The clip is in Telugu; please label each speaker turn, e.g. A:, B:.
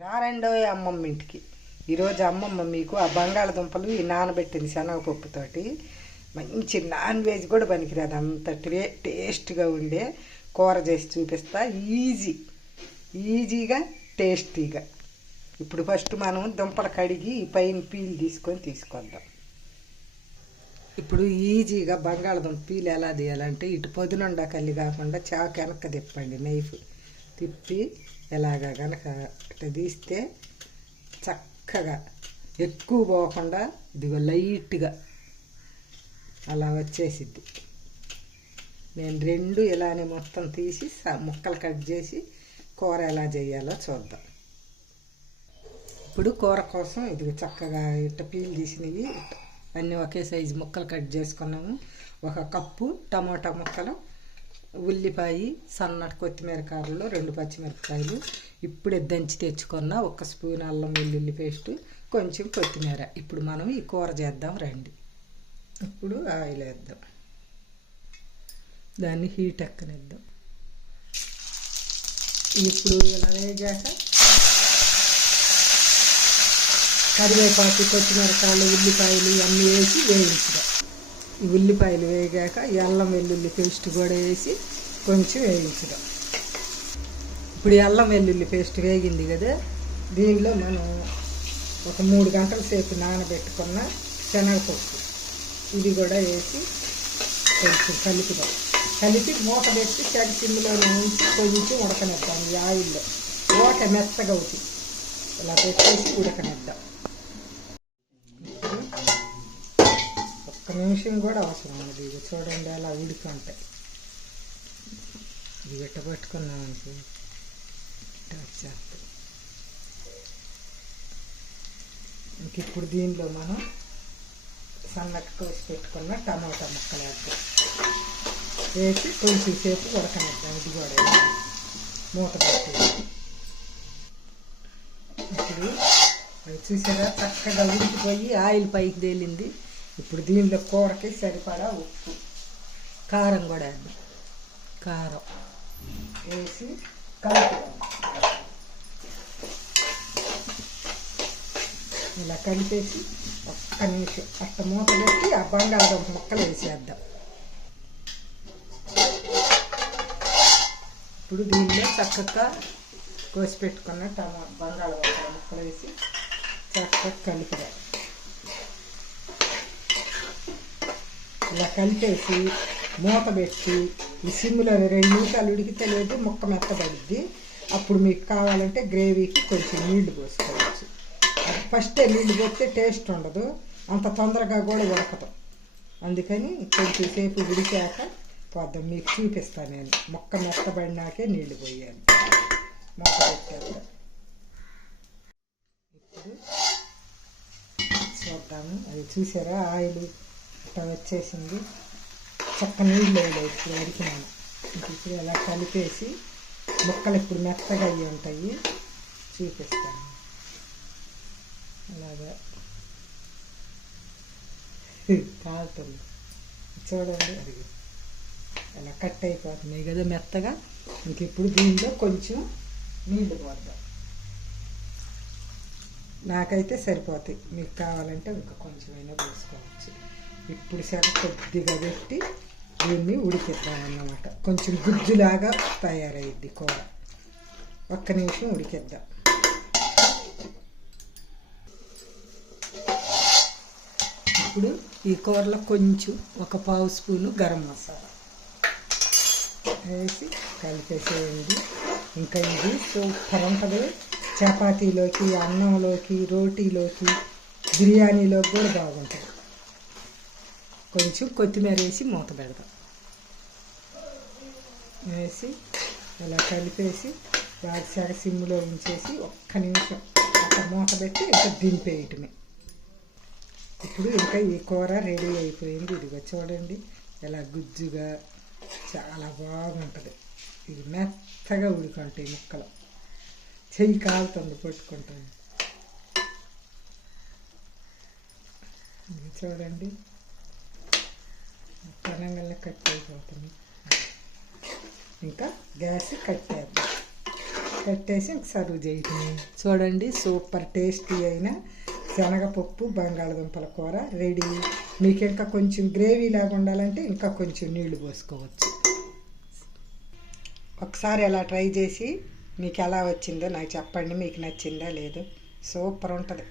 A: రారండో అమ్మమ్మ ఇంటికి ఈరోజు అమ్మమ్మ మీకు ఆ బంగాళదుంపలు ఈ నానబెట్టింది శనగపప్పుతోటి. మంచి నాన్ వెజ్ కూడా పనికిరాదు. అంత టే టేస్ట్గా ఉండే కూర చేసి చూపిస్తా. ఈజీ. ఈజీగా టేస్టీగా. ఇప్పుడు ఫస్ట్ మనం దుంపలు కడిగి ఈ పైన పీల్ తీసుకొని తీసుకొద్దాం. ఇప్పుడు ఈజీగా బంగాళదుంప పీలు ఎలా తీయాలంటే ఇటు పొద్దునుండా కల్లి కాకుండా చాకు వెనక తిప్పండి. నైఫ్ తిప్పి ఎలాగా కనుక ఇట్లా తీస్తే చక్కగా ఎక్కువ పోకుండా ఇదిగో లైట్గా అలా వచ్చేసిద్ది. నేను రెండు ఇలానే మొత్తం తీసి ముక్కలు కట్ చేసి కూర ఎలా చేయాలో చూద్దాం. ఇప్పుడు కూర కోసం ఇది చక్కగా ఇట్ట పీల్ తీసినవి అన్నీ ఒకే సైజు ముక్కలు కట్ చేసుకున్నాము. ఒక కప్పు టమాటా ముక్కలు ఉల్లిపాయ సన్నటి కొత్తిమీర కారంలో రెండు పచ్చిమిరపకాయలు ఇప్పుడే దంచి తెచ్చుకున్న ఒక స్పూన్ అల్లం వెల్లుల్లి పేస్ట్ కొంచెం కొత్తిమీర. ఇప్పుడు మనం ఈ కూర చేద్దాం రండి. ఇప్పుడు ఆయిల్ వేద్దాం. దాన్ని హీట్ ఎక్కనిద్దాం. ఇప్పుడు ఇలా వేగాక కరివేపాకు కొత్తిమిరకాయలు ఉల్లిపాయలు అన్నీ వేసి వేయించడం ఈ ఉల్లిపాయలు వేగాక అల్లం వెల్లుల్లి పేస్ట్ కూడా వేసి కొంచెం వేయించడం. ఇప్పుడు అల్లం వెల్లుల్లి పేస్ట్ వేగింది కదా దీనిలో మనం ఒక మూడు గంటల సేపు నానబెట్టుకున్న శనగపప్పు ఇది కూడా వేసి కొంచెం కలుపుదాం. కలిపి మూత పెట్టి చెడు సిమ్లో ఉంచి కొంచెం ఉడకనిద్దాం ఈ ఆయిల్లో. ఓట మెత్తగా అవుతుంది. ఇలా పెట్టేసి ఉడకనిద్దాం. ఒక్క నిమిషం కూడా అవసరం మనకి ఇది చూడండి అలా ఉడుకుంటాయి ఇవి గిట్ట పట్టుకున్నామనుకో అనుకో ఇంక ఇప్పుడు దీనిలో మనం సన్నగా కోసి పెట్టుకున్న టమాటా ముక్కలు వేద్దాం వేసి కొంచెం సేపు ఉడకనిద్దాం. ఇది కూడా మూత పెట్టి ఇప్పుడు చూసారా? చక్కగా ఉడికిపోయి ఆయిల్ పైకి తేలింది. ఇప్పుడు దీనిలో కూరకి సరిపడా ఉప్పు. కారం కూడా వేద్దాం కారం వేసి కలుపుదాం ఇలా కలిపేసి ఒక్క నిమిషం అట్ట మూత పెట్టి ఆ బంగాళదుంప ముక్కలు వేసేద్దాం. ఇప్పుడు దీనిలో చక్కగా కోసి పెట్టుకున్న టమా బంగాళదుంప ముక్కలు వేసి చక్కగా కలిపిదాం ఇలా కలిపేసి మూత పెట్టి ఈ సిమ్లో రెండు నిమిషాలు ఉడికితే లేదు ముక్క మెత్తబడిద్ది. అప్పుడు మీకు కావాలంటే గ్రేవీకి కొంచెం నీళ్ళు పోసుకోవచ్చు. అది ఫస్టే నీళ్ళు పోస్తే టేస్ట్ ఉండదు అంత తొందరగా కూడా ఉడకదు. అందుకని కొంచెం సేపు ఉడికాక పోద్దాం మీకు చూపిస్తాను నేను. మొక్క మెత్తబడినాకే నీళ్ళు పోయాను మూత పెట్టాక ఇప్పుడు చూద్దాము. అది చూసారా ఆయిల్ ఇట్లా వచ్చేసింది. చక్క నీళ్ళు వేయలేదు ఇప్పుడు అడిగినాను ఇప్పుడు అలా కలిపేసి ముక్కలు ఇప్పుడు మెత్తగా అయ్యి ఉంటాయి. చూపిస్తాను. అలాగా. కాలుతుంది. చూడండి. అది అలా కట్ అయిపోతున్నాయి కదా మెత్తగా. ఇంక ఇప్పుడు దీనిలో కొంచెం నీళ్ళు పోద్దాం. నాకైతే సరిపోతాయి. మీకు కావాలంటే ఇంకా కొంచెమైనా పోసుకోవచ్చు. ఇప్పుడు శన కొద్దిగా పెట్టి దీన్ని ఉడికిద్దామన్నమాట. కొంచెం గుజ్జులాగా తయారైద్ది కూర. ఒక్క నిమిషం ఉడికిద్దాం. ఇప్పుడు ఈ కూరలో కొంచెం ఒక పావు స్పూను గరం మసాలా వేసి కలిపేసేయండి. ఇంకా ఇది సూపర్ ఉంటుంది చపాతీలోకి అన్నంలోకి రోటీలోకి బిర్యానీలోకి కూడా బాగుంటుంది. కొంచెం కొత్తిమీర వేసి మూత పెడతాం. వేసి ఇలా కలిపేసి బాగా సిమ్లో ఉంచేసి ఒక్క నిమిషం అక్కడ మూత పెట్టి ఇంకా దింపేయటమే. ఇప్పుడు ఇంకా ఈ కూర రెడీ అయిపోయింది. ఇదిగో చూడండి ఇలా గుజ్జుగా చాలా బాగుంటుంది. ఇది మెత్తగా ఉడుకుంటాయి ముక్కలు. చెయ్యి కాలుతుంది పట్టుకుంటాను. చూడండి. చూడండి కనంగల్ని కట్ అయిపోతుంది ఇంకా గ్యాస్ కట్టేద్దాం కట్టేసి ఇంక సర్వ్ చేయటమే. చూడండి సూపర్ టేస్టీ అయిన శనగపప్పు బంగాళదుంపల కూర రెడీ. మీకు ఇంకా కొంచెం గ్రేవీ లాగా ఉండాలంటే ఇంకా కొంచెం నీళ్ళు పోసుకోవచ్చు. ఒకసారి అలా ట్రై చేసి మీకు ఎలా వచ్చిందో నాకు చెప్పండి మీకు నచ్చిందా లేదో. సూపర్ ఉంటుంది.